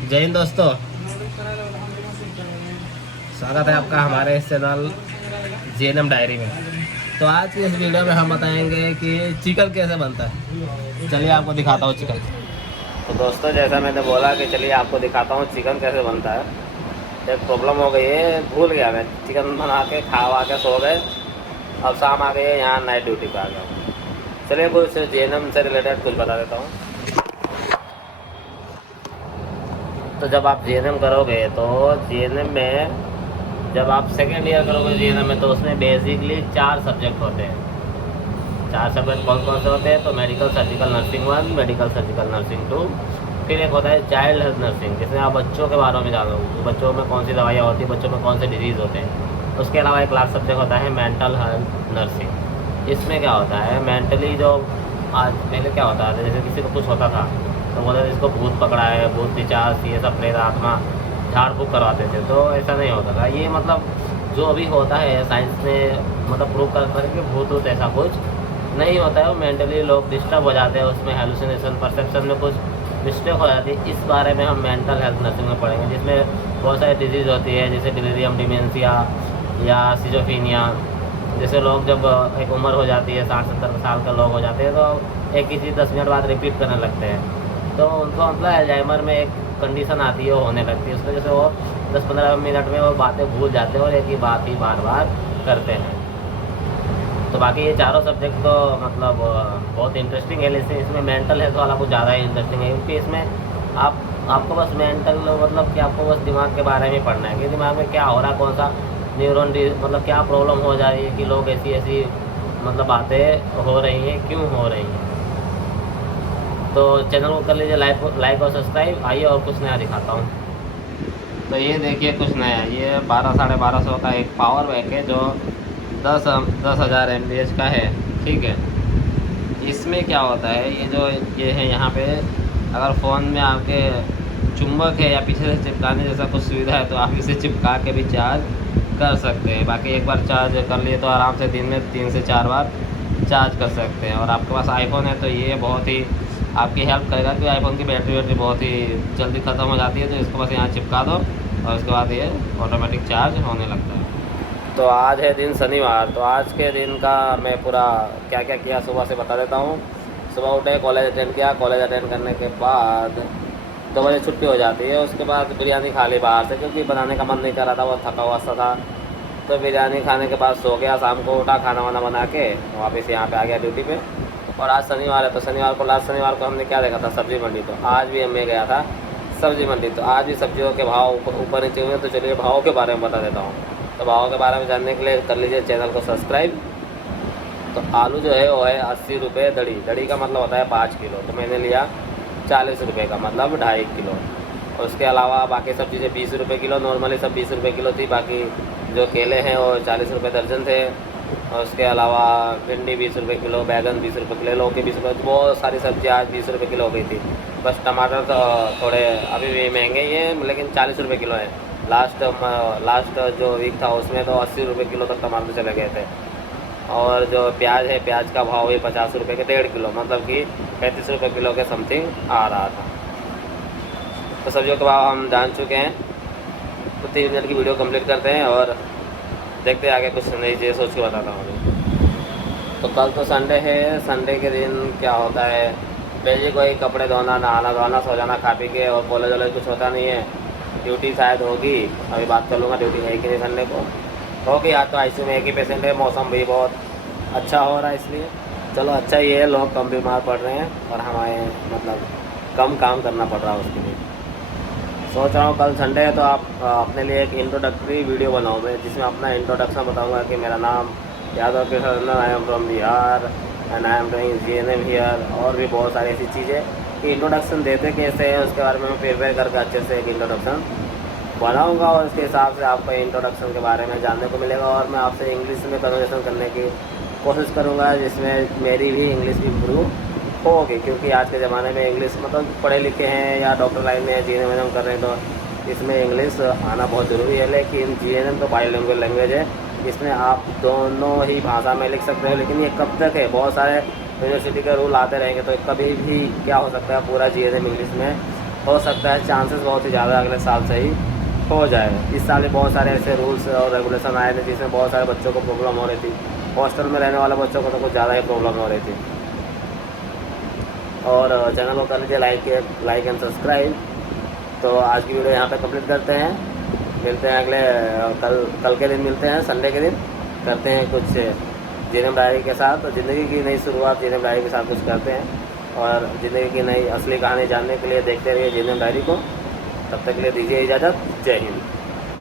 जय हिंद दोस्तों, स्वागत है आपका हमारे इस चैनल जेएनएम डायरी में। तो आज की इस वीडियो में हम बताएंगे कि चिकन कैसे बनता है। चलिए आपको दिखाता हूँ चिकन। तो दोस्तों, जैसा मैंने बोला कि चलिए आपको दिखाता हूँ चिकन कैसे बनता है। एक प्रॉब्लम हो गई है, भूल गया मैं। चिकन बना के खा के सो गए, अब शाम आ गई है, यहाँ नाइट ड्यूटी पे आ गया हूँ। चलिए कुछ जेएनएम से रिलेटेड कुछ बता देता हूँ। तो जब आप जेएनएम करोगे तो जेएनएम में जब आप सेकेंड ईयर करोगे जेएनएम में, तो उसमें बेसिकली 4 सब्जेक्ट होते हैं। 4 सब्जेक्ट कौन कौन से होते हैं? तो medical surgical nursing 1, medical surgical nursing 2, फिर एक होता है चाइल्ड हेल्थ नर्सिंग, जिसमें आप बच्चों के बारे में जानो, बच्चों में कौन सी दवाइयाँ होती हैं, बच्चों में कौन से डिजीज़ होते हैं। उसके अलावा एक लास्ट सब्जेक्ट होता है मेंटल हेल्थ नर्सिंग। इसमें क्या होता है, मेंटली जो आज पहले क्या होता था, जैसे किसी को कुछ होता था तो बोलते थे इसको भूत पकड़ा है, भूत पिशाच, ये सब प्रेत आत्मा, झाड़ फूँक करवाते थे। तो ऐसा नहीं होता था। ये मतलब जो अभी होता है साइंस ने मतलब प्रूव करता है कि भूत वूत ऐसा कुछ नहीं होता है। वो मेंटली लोग डिस्टर्ब हो जाते हैं, उसमें हेलुसिनेशन, परसेप्शन में कुछ मिस्टेक हो जाती है। इस बारे में हम मेंटल हेल्थ नर्सिंग में पढ़ेंगे, जिसमें बहुत सारी डिजीज़ होती है, जैसे डिलीरियम, डिमेंशिया या सिजोफीनिया। जैसे लोग जब एक उम्र हो जाती है, 60-70 साल के लोग हो जाते हैं, तो एक ही चीज़ 10 मिनट बाद रिपीट करने लगते हैं। तो उनको मतलब अल्जाइमर में एक कंडीशन आती है, वो होने लगती है। उसकी वजह से वो 10-15 मिनट में वो बातें भूल जाते हैं और एक ही बात ही बार बार करते हैं। तो बाकी ये चारों सब्जेक्ट तो मतलब बहुत इंटरेस्टिंग है, लेकिन इसमें मेंटल हेल्थ वाला कुछ ज़्यादा ही इंटरेस्टिंग है, क्योंकि इसमें आपको बस मेंटल मतलब कि आपको बस दिमाग के बारे में पढ़ना है कि दिमाग में क्या हो रहा है, कौन सा न्यूरॉन मतलब क्या प्रॉब्लम हो जा रही है कि लोग ऐसी ऐसी मतलब बातें हो रही हैं, क्यों हो रही हैं। तो चैनल को कर लीजिए लाइक और सब्सक्राइब। आइए और कुछ नया दिखाता हूँ। तो ये देखिए कुछ नया, ये 1200-1250 का एक पावर बैंक है जो 10,000 mAh का है। ठीक है, इसमें क्या होता है, ये जो ये है यहाँ पे, अगर फ़ोन में आपके चुंबक है या पीछे से चिपकाने जैसा कुछ सुविधा है तो आप इसे चिपका के भी चार्ज कर सकते हैं। बाकी एक बार चार्ज कर लिए तो आराम से दिन में 3 से 4 बार चार्ज कर सकते हैं। और आपके पास आईफोन है तो ये बहुत ही आपकी हेल्प करेगा, क्योंकि आईफोन की बैटरी बहुत ही जल्दी ख़त्म हो जाती है। तो इसको बस यहाँ चिपका दो और उसके बाद ये ऑटोमेटिक चार्ज होने लगता है। तो आज है दिन शनिवार। तो आज के दिन का मैं पूरा क्या क्या किया सुबह से बता देता हूँ। सुबह उठे, कॉलेज अटेंड किया। कॉलेज अटेंड करने के बाद 2 बजे छुट्टी हो जाती है। उसके बाद बिरयानी खा ली बाहर से, क्योंकि बनाने का मन नहीं कर रहा था, वो थका हुआ सा था। तो बिरयानी खाने के बाद सो गया। शाम को उठा, खाना वाना बना के वापस यहाँ पे आ गया ड्यूटी पे। और आज शनिवार है तो शनिवार को, लास्ट शनिवार को हमने क्या देखा था, सब्ज़ी मंडी। तो आज भी मैं गया था सब्ज़ी मंडी। तो आज भी सब्जियों के भाव ऊपर नीचे हुए। तो चलिए भाव के बारे में बता देता हूँ। तो भाव के बारे में जानने के लिए कर लीजिए चैनल को सब्सक्राइब। तो आलू जो है वो है 80 रुपये दड़ी। दड़ी का मतलब होता है 5 किलो। तो मैंने लिया 40 रुपये का, मतलब 2.5 किलो। और उसके अलावा बाकी सब चीज़ें 20 रुपये किलो, नॉर्मली सब 20 रुपये किलो थी। बाकी जो केले हैं वो 40 रुपये दर्जन थे। और उसके अलावा भिंडी 20 रुपये किलो, बैगन 20 रुपये किलो, लौकी 20 रुपये। बहुत सारी सब्जी आज 20 रुपये किलो हो गई थी। बस टमाटर तो थोड़े अभी भी महंगे ही हैं, लेकिन 40 रुपये किलो है। लास्ट जो वीक था उसमें तो 80 रुपये किलो तक टमाटर चले गए थे। और जो प्याज है, प्याज का भाव भी 50 रुपये के 1.5 किलो, मतलब कि 35 रुपये किलो के समथिंग आ रहा था। तो सब्जियों के भाव हम जान चुके हैं। तो 3 मिनट की वीडियो कंप्लीट करते हैं और देखते हैं आगे कुछ नई चीज़ सोच के बताता हूँ। तो कल तो संडे है। संडे के दिन क्या होता है, डेली कोई कपड़े धोना, नहाना धोना, सो जाना खा पी के। और कॉलेज वॉलेज कुछ होता नहीं है। ड्यूटी शायद होगी, अभी बात कर लूँगा ड्यूटी है कि नहीं संडे को। होगी। आज तो आईसीयू में एक ही पेशेंट है। मौसम भी बहुत अच्छा हो रहा है, इसलिए चलो अच्छा ही है। लोग कम बीमार पड़ रहे हैं और हमारे मतलब कम काम करना पड़ रहा है उसके लिए। सोच रहा हूँ कल संडे है तो आप अपने लिए एक इंट्रोडक्टरी वीडियो बनाऊँ मैं, जिसमें अपना इंट्रोडक्शन बताऊँगा कि मेरा नाम Yadav Krishna, I am from Bihar and I am doing JNM here. और भी बहुत सारी ऐसी चीज़ें कि इंट्रोडक्शन देते कैसे हैं उसके बारे में मैं प्रिपेयर करके अच्छे से एक इंट्रोडक्शन बनाऊंगा। और उसके हिसाब से आपको इंट्रोडक्शन के बारे में जानने को मिलेगा। और मैं आपसे इंग्लिश में कन्वर्सेशन करने की कोशिश करूंगा, जिसमें मेरी भी इंग्लिश इम्प्रूव होगी। क्योंकि आज के ज़माने में इंग्लिश मतलब पढ़े लिखे हैं या डॉक्टर लाइन में जीएनएम कर रहे हैं तो इसमें इंग्लिश आना बहुत ज़रूरी है। लेकिन जीएनएम तो बाईलिंगुअल लैंग्वेज है, इसमें आप दोनों ही भाषा में लिख सकते हो। लेकिन ये कब तक है, बहुत सारे यूनिवर्सिटी के रूल आते रहेंगे तो कभी भी क्या हो सकता है पूरा जीएनएम इंग्लिश में हो सकता है, चांसेस बहुत ही ज़्यादा अगले साल से ही हो जाए। इस साल ही बहुत सारे ऐसे रूल्स और रेगुलेशन आए थे जिसमें बहुत सारे बच्चों को प्रॉब्लम हो रही थी। हॉस्टल में रहने वाले बच्चों को तो कुछ ज़्यादा ही प्रॉब्लम हो रही थी। और चैनल को कर लीजिए लाइक एंड सब्सक्राइब। तो आज की वीडियो यहाँ पे कंप्लीट करते हैं। मिलते हैं अगले कल के दिन मिलते हैं, संडे के दिन करते हैं कुछ जीएनएम डायरी के साथ। ज़िंदगी की नई शुरुआत जीएनएम डायरी के साथ कुछ करते हैं। और ज़िंदगी की नई असली कहानी जानने के लिए देखते रहिए जीएनएम डायरी को। तब तक के लिए दीजिए इजाज़त। जय हिंद।